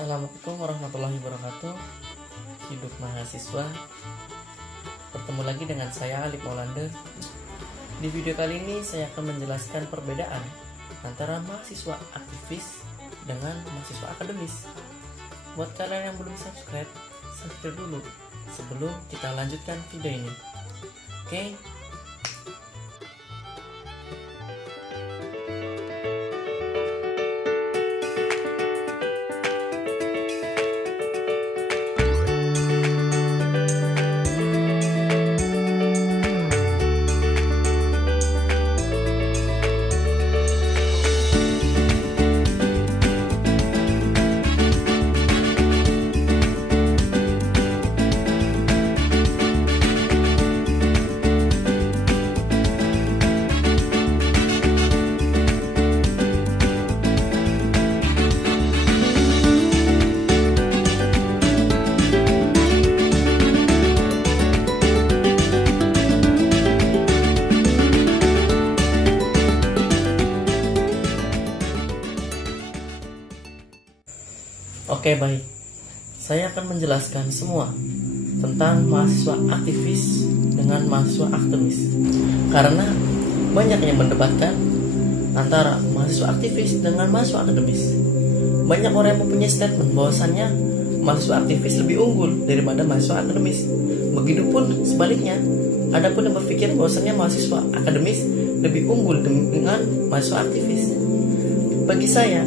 Assalamualaikum warahmatullahi wabarakatuh. Hidup mahasiswa. Bertemu lagi dengan saya Alif Maulanda. Di video kali ini saya akan menjelaskan perbedaan antara mahasiswa aktivis dengan mahasiswa akademis. Buat kalian yang belum subscribe dulu sebelum kita lanjutkan video ini. Oke? Oke, baik. Saya akan menjelaskan semua tentang mahasiswa aktivis dengan mahasiswa akademis. Karena banyak yang mendebatkan antara mahasiswa aktivis dengan mahasiswa akademis. Banyak orang yang mempunyai statement bahwasannya mahasiswa aktivis lebih unggul daripada mahasiswa akademis. Begitupun sebaliknya, ada pun yang berpikir bahwasannya mahasiswa akademis lebih unggul dengan mahasiswa aktivis. Bagi saya,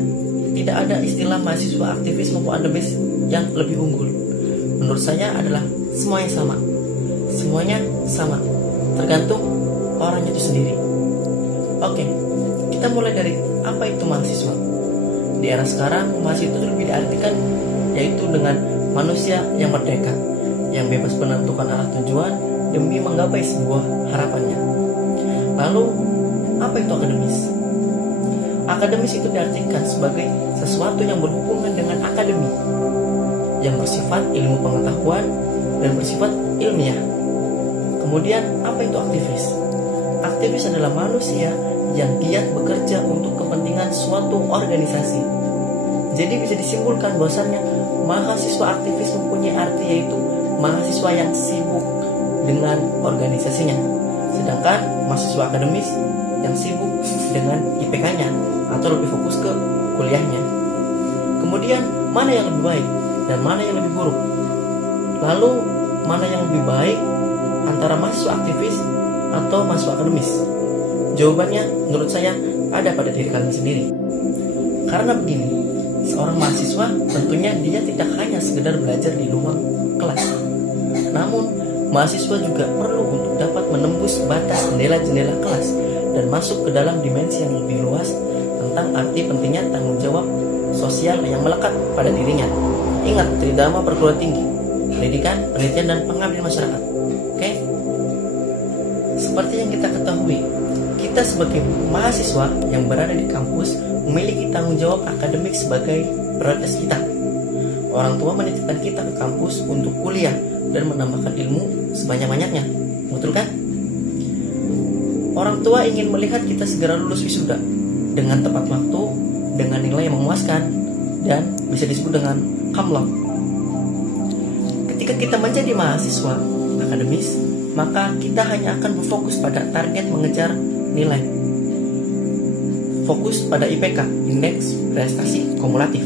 tidak ada istilah mahasiswa aktivis maupun akademis yang lebih unggul. Menurut saya adalah semuanya sama. Semuanya sama, tergantung orangnya itu sendiri. Oke, kita mulai dari apa itu mahasiswa. Di era sekarang, mahasiswa itu lebih diartikan yaitu dengan manusia yang merdeka, yang bebas menentukan arah tujuan demi menggapai sebuah harapannya. Lalu, apa itu akademis? Akademis itu diartikan sebagai sesuatu yang berhubungan dengan akademi, yang bersifat ilmu pengetahuan dan bersifat ilmiah. Kemudian, apa itu aktivis? Aktivis adalah manusia yang giat bekerja untuk kepentingan suatu organisasi. Jadi bisa disimpulkan bahwasannya mahasiswa aktivis mempunyai arti yaitu mahasiswa yang sibuk dengan organisasinya. Sedangkan mahasiswa akademis yang sibuk dengan IPK-nya atau lebih fokus ke kuliahnya. Kemudian, mana yang lebih baik dan mana yang lebih buruk? Lalu, mana yang lebih baik antara mahasiswa aktivis atau mahasiswa akademis? Jawabannya menurut saya ada pada diri kalian sendiri. Karena begini, seorang mahasiswa tentunya dia tidak hanya sekedar belajar di ruang kelas. Namun, mahasiswa juga perlu untuk dapat menembus batas jendela-jendela kelas dan masuk ke dalam dimensi yang lebih luas tentang arti pentingnya tanggung jawab sosial yang melekat pada dirinya. Ingat, Tridharma perguruan tinggi, pendidikan, penelitian, dan pengabdian masyarakat. Oke? Seperti yang kita ketahui, kita sebagai mahasiswa yang berada di kampus memiliki tanggung jawab akademik sebagai prioritas kita. Orang tua menitipkan kita ke kampus untuk kuliah dan menambahkan ilmu sebanyak-banyaknya. Betul kan? Orang tua ingin melihat kita segera lulus wisuda dengan tepat waktu, dengan nilai yang memuaskan, dan bisa disebut dengan kamlong. Ketika kita menjadi mahasiswa akademis, maka kita hanya akan berfokus pada target mengejar nilai. Fokus pada IPK, indeks prestasi kumulatif.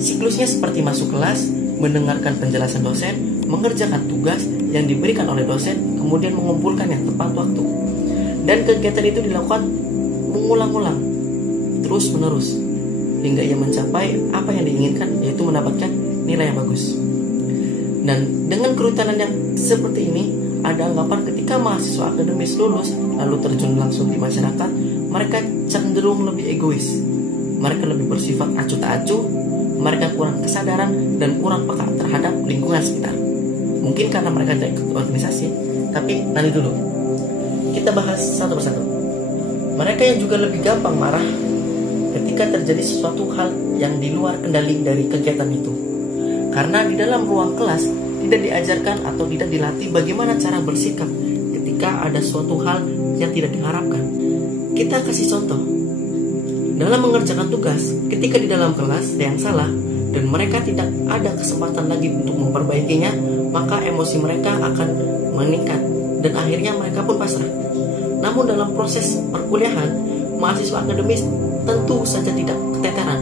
Siklusnya seperti masuk kelas, mendengarkan penjelasan dosen, mengerjakan tugas yang diberikan oleh dosen, kemudian mengumpulkan yang tepat waktu. Dan kegiatan itu dilakukan mengulang-ulang, terus-menerus, hingga ia mencapai apa yang diinginkan, yaitu mendapatkan nilai yang bagus. Dan dengan kerutanan yang seperti ini, ada anggapan ketika mahasiswa akademis lulus, lalu terjun langsung di masyarakat, mereka cenderung lebih egois. Mereka lebih bersifat acuh tak acuh, mereka kurang kesadaran dan kurang peka terhadap lingkungan sekitar. Mungkin karena mereka tidak ikut organisasi, tapi nanti dulu. Kita bahas satu persatu. Mereka yang juga lebih gampang marah ketika terjadi sesuatu hal yang di luar kendali dari kegiatan itu. Karena di dalam ruang kelas tidak diajarkan atau tidak dilatih bagaimana cara bersikap ketika ada suatu hal yang tidak diharapkan. Kita kasih contoh. Dalam mengerjakan tugas, ketika di dalam kelas ada yang salah, dan mereka tidak ada kesempatan lagi untuk memperbaikinya, maka emosi mereka akan meningkat dan akhirnya mereka pun pasrah. Namun dalam proses perkuliahan, mahasiswa akademis tentu saja tidak keteteran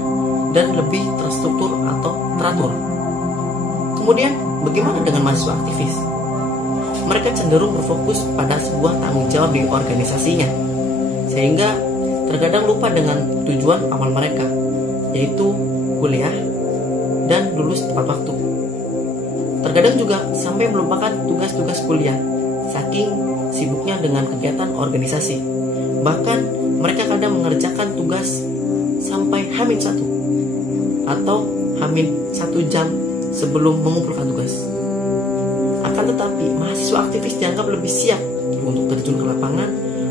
dan lebih terstruktur atau teratur. Kemudian, bagaimana dengan mahasiswa aktivis? Mereka cenderung berfokus pada sebuah tanggung jawab di organisasinya, sehingga terkadang lupa dengan tujuan awal mereka, yaitu kuliah dan lulus tepat waktu. Terkadang juga sampai melupakan tugas-tugas kuliah, saking sibuknya dengan kegiatan organisasi. Bahkan mereka kadang mengerjakan tugas sampai H-1 atau H-1 jam sebelum mengumpulkan tugas. Akan tetapi, mahasiswa aktivis dianggap lebih siap untuk terjun ke lapangan,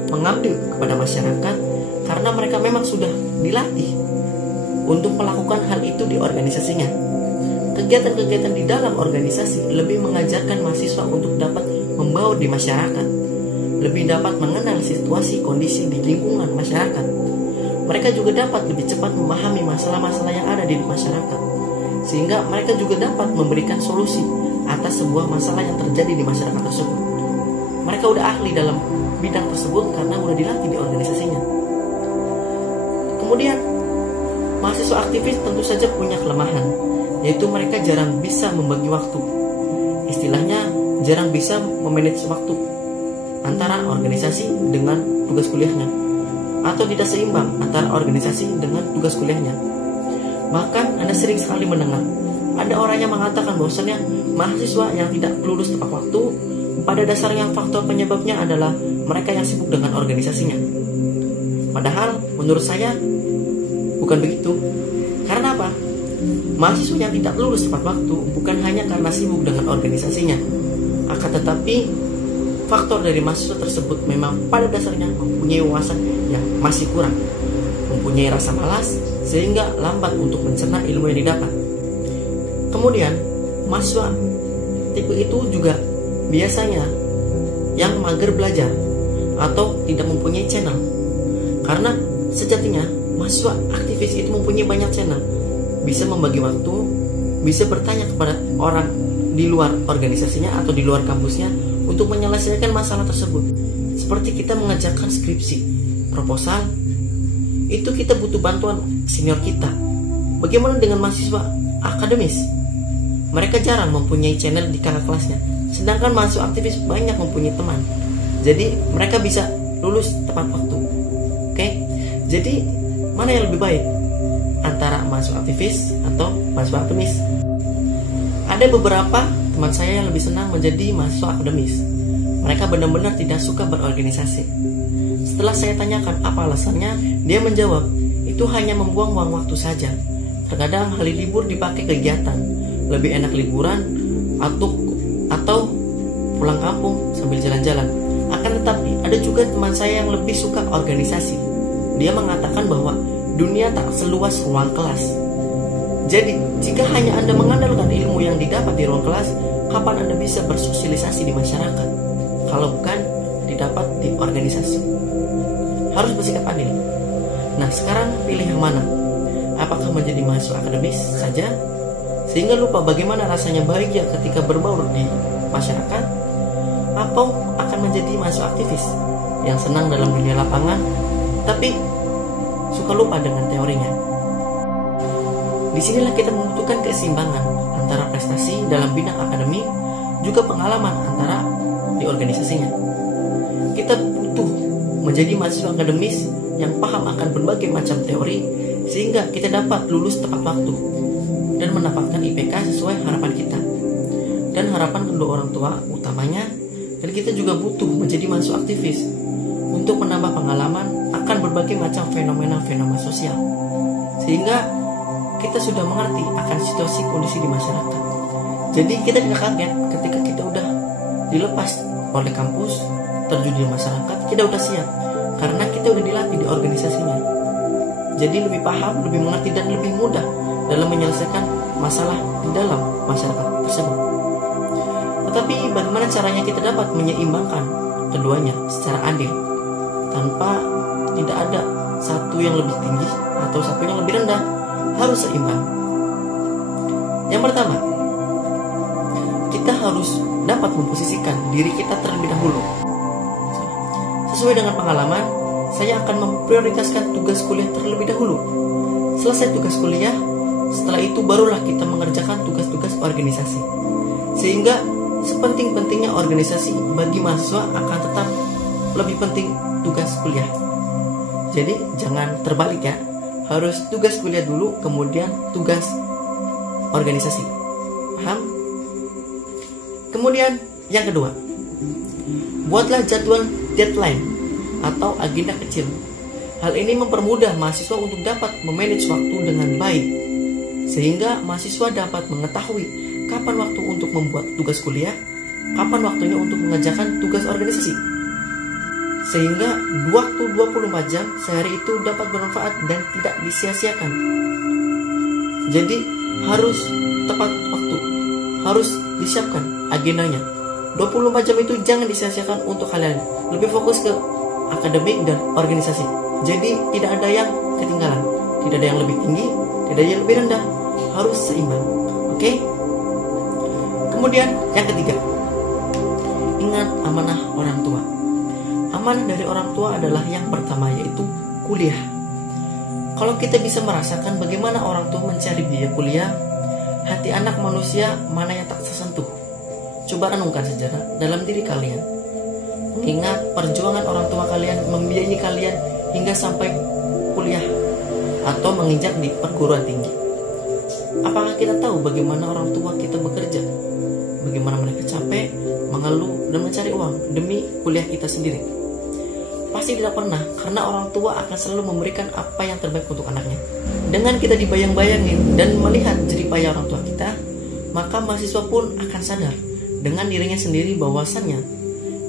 mengabdi kepada masyarakat, karena mereka memang sudah dilatih untuk melakukan hal itu di organisasinya. Kegiatan-kegiatan di dalam organisasi lebih mengajarkan mahasiswa untuk dapat membaur di masyarakat, lebih dapat mengenal situasi kondisi di lingkungan masyarakat. Mereka juga dapat lebih cepat memahami masalah-masalah yang ada di masyarakat, sehingga mereka juga dapat memberikan solusi atas sebuah masalah yang terjadi di masyarakat tersebut. Mereka udah ahli dalam bidang tersebut karena udah dilatih di organisasinya. Kemudian, mahasiswa aktivis tentu saja punya kelemahan, yaitu mereka jarang bisa membagi waktu. Istilahnya, jarang bisa memanage waktu antara organisasi dengan tugas kuliahnya, atau tidak seimbang antara organisasi dengan tugas kuliahnya. Bahkan Anda sering sekali mendengar ada orang yang mengatakan bahwasannya mahasiswa yang tidak lulus tepat waktu, pada dasarnya faktor penyebabnya adalah mereka yang sibuk dengan organisasinya. Padahal menurut saya bukan begitu. Karena apa? Mahasiswa yang tidak lulus tepat waktu bukan hanya karena sibuk dengan organisasinya, akan tetapi faktor dari mahasiswa tersebut memang pada dasarnya mempunyai wawasan yang masih kurang, mempunyai rasa malas, sehingga lambat untuk mencerna ilmu yang didapat. Kemudian, mahasiswa tipe itu juga biasanya yang mager belajar atau tidak mempunyai channel. Karena sejatinya mahasiswa aktivis itu mempunyai banyak channel, bisa membagi waktu, bisa bertanya kepada orang di luar organisasinya atau di luar kampusnya untuk menyelesaikan masalah tersebut. Seperti kita mengerjakan skripsi, proposal, itu kita butuh bantuan senior kita. Bagaimana dengan mahasiswa akademis? Mereka jarang mempunyai channel di kakak kelasnya, sedangkan mahasiswa aktivis banyak mempunyai teman. Jadi mereka bisa lulus tepat waktu. Oke? Jadi mana yang lebih baik antara mahasiswa aktivis atau mahasiswa akademis? Ada beberapa teman saya yang lebih senang menjadi mahasiswa akademis. Mereka benar-benar tidak suka berorganisasi. Setelah saya tanyakan apa alasannya, dia menjawab, itu hanya membuang-buang waktu saja. Terkadang hari libur dipakai kegiatan, lebih enak liburan atau pulang kampung sambil jalan-jalan. Akan tetapi ada juga teman saya yang lebih suka organisasi. Dia mengatakan bahwa dunia tak seluas ruang kelas. Jadi jika hanya Anda mengandalkan ilmu yang didapat di ruang kelas, kapan Anda bisa bersosialisasi di masyarakat kalau bukan didapat di organisasi? Harus bersikap adil. Nah, sekarang pilih yang mana? Apakah menjadi mahasiswa akademis saja sehingga lupa bagaimana rasanya bahagia ketika berbaur di masyarakat, atau akan menjadi mahasiswa aktivis yang senang dalam dunia lapangan tapi suka lupa dengan teorinya? Disinilah kita membutuhkan keseimbangan antara prestasi dalam bidang akademik juga pengalaman antara di organisasinya. Kita butuh menjadi mahasiswa akademis yang paham akan berbagai macam teori sehingga kita dapat lulus tepat waktu dan mendapatkan IPK sesuai harapan kita dan harapan kedua orang tua utamanya. Dan kita juga butuh menjadi mahasiswa aktivis untuk menambah pengalaman akan berbagai macam fenomena-fenomena sosial, sehingga kita sudah mengerti akan situasi kondisi di masyarakat. Jadi kita tidak kaget ketika kita udah dilepas oleh kampus, terjun di masyarakat, kita udah siap karena kita udah dilatih di organisasinya. Jadi lebih paham, lebih mengerti, dan lebih mudah dalam menyelesaikan masalah di dalam masyarakat tersebut. Tetapi bagaimana caranya kita dapat menyeimbangkan keduanya secara adil tanpa tidak ada satu yang lebih tinggi atau satu yang lebih rendah? Harus seimbang. Yang pertama, kita harus dapat memposisikan diri kita terlebih dahulu. Sesuai dengan pengalaman, saya akan memprioritaskan tugas kuliah terlebih dahulu. Selesai tugas kuliah, setelah itu barulah kita mengerjakan tugas-tugas organisasi. Sehingga sepenting-pentingnya organisasi bagi mahasiswa akan tetap lebih penting tugas kuliah. Jadi jangan terbalik ya, harus tugas kuliah dulu kemudian tugas organisasi. Paham? Kemudian yang kedua, buatlah jadwal deadline atau agenda kecil. Hal ini mempermudah mahasiswa untuk dapat memanage waktu dengan baik, sehingga mahasiswa dapat mengetahui kapan waktu untuk membuat tugas kuliah, kapan waktunya untuk mengerjakan tugas organisasi. Sehingga waktu 24 jam sehari itu dapat bermanfaat dan tidak disia-siakan. Jadi harus tepat waktu, harus disiapkan agendanya. 24 jam itu jangan disia-siakan untuk hal lain. Lebih fokus ke akademik dan organisasi. Jadi tidak ada yang ketinggalan, tidak ada yang lebih tinggi, tidak ada yang lebih rendah, harus seimbang. Oke? Kemudian yang ketiga, ingat amanah orang tua. Amanah dari orang tua adalah yang pertama, yaitu kuliah. Kalau kita bisa merasakan bagaimana orang tua mencari biaya kuliah, hati anak manusia mana yang tak tersentuh? Coba renungkan sejarah dalam diri kalian. Mengingat perjuangan orang tua kalian membiayai kalian hingga sampai kuliah atau menginjak di perguruan tinggi. Apakah kita tahu bagaimana orang tua kita bekerja? Bagaimana mereka capek, mengeluh, dan mencari uang demi kuliah kita sendiri? Pasti tidak pernah, karena orang tua akan selalu memberikan apa yang terbaik untuk anaknya. Dengan kita dibayang-bayangin dan melihat jerih payah orang tua kita, maka mahasiswa pun akan sadar dengan dirinya sendiri bahwasannya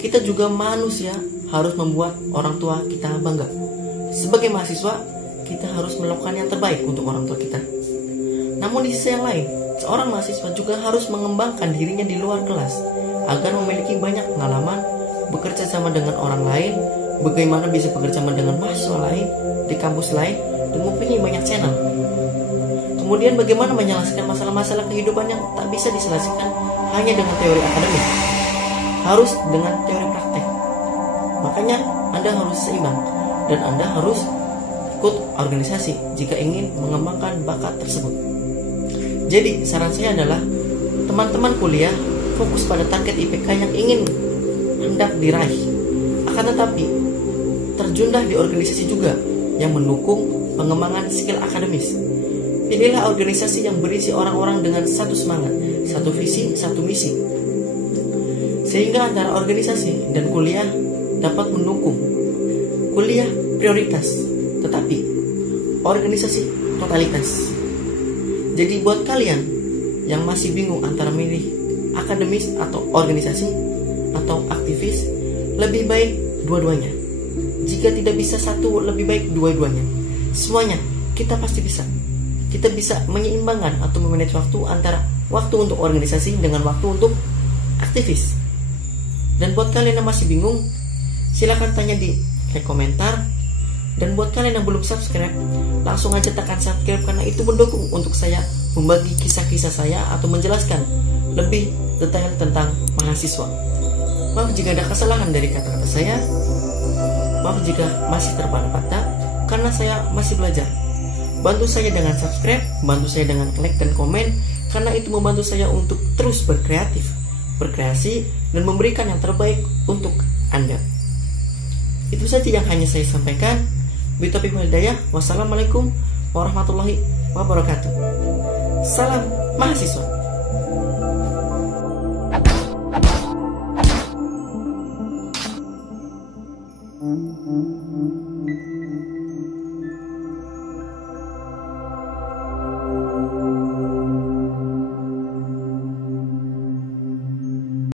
kita juga manusia, harus membuat orang tua kita bangga. Sebagai mahasiswa, kita harus melakukan yang terbaik untuk orang tua kita. Namun di sisi yang lain, seorang mahasiswa juga harus mengembangkan dirinya di luar kelas agar memiliki banyak pengalaman, bekerja sama dengan orang lain, bagaimana bisa bekerja sama dengan mahasiswa lain di kampus lain, dan mempunyai banyak channel. Kemudian bagaimana menyelesaikan masalah-masalah kehidupan yang tak bisa diselesaikan hanya dengan teori akademik, harus dengan teori praktek. Makanya Anda harus seimbang dan Anda harus ikut organisasi jika ingin mengembangkan bakat tersebut. Jadi saran saya adalah teman-teman kuliah fokus pada target IPK yang ingin hendak diraih. Akan tetapi terjunlah di organisasi juga yang mendukung pengembangan skill akademis. Pilihlah organisasi yang berisi orang-orang dengan satu semangat, satu visi, satu misi, sehingga antara organisasi dan kuliah dapat mendukung. Kuliah prioritas, tetapi organisasi totalitas. Jadi buat kalian yang masih bingung antara milih akademis atau organisasi atau aktivis, lebih baik dua-duanya. Jika tidak bisa satu, lebih baik dua-duanya. Semuanya kita pasti bisa. Kita bisa menyeimbangkan atau memanage waktu antara waktu untuk organisasi dengan waktu untuk aktivis. Dan buat kalian yang masih bingung, silahkan tanya di komentar. Dan buat kalian yang belum subscribe, langsung aja tekan subscribe karena itu mendukung untuk saya membagi kisah-kisah saya atau menjelaskan lebih detail tentang mahasiswa. Maaf jika ada kesalahan dari kata-kata saya. Maaf jika masih terpatah patah karena saya masih belajar. Bantu saya dengan subscribe, bantu saya dengan like dan komen, karena itu membantu saya untuk terus berkreatif, berkreasi, dan memberikan yang terbaik untuk Anda. Itu saja yang hanya saya sampaikan. Bitaufiq wal hidayah. Wassalamualaikum warahmatullahi wabarakatuh. Salam mahasiswa.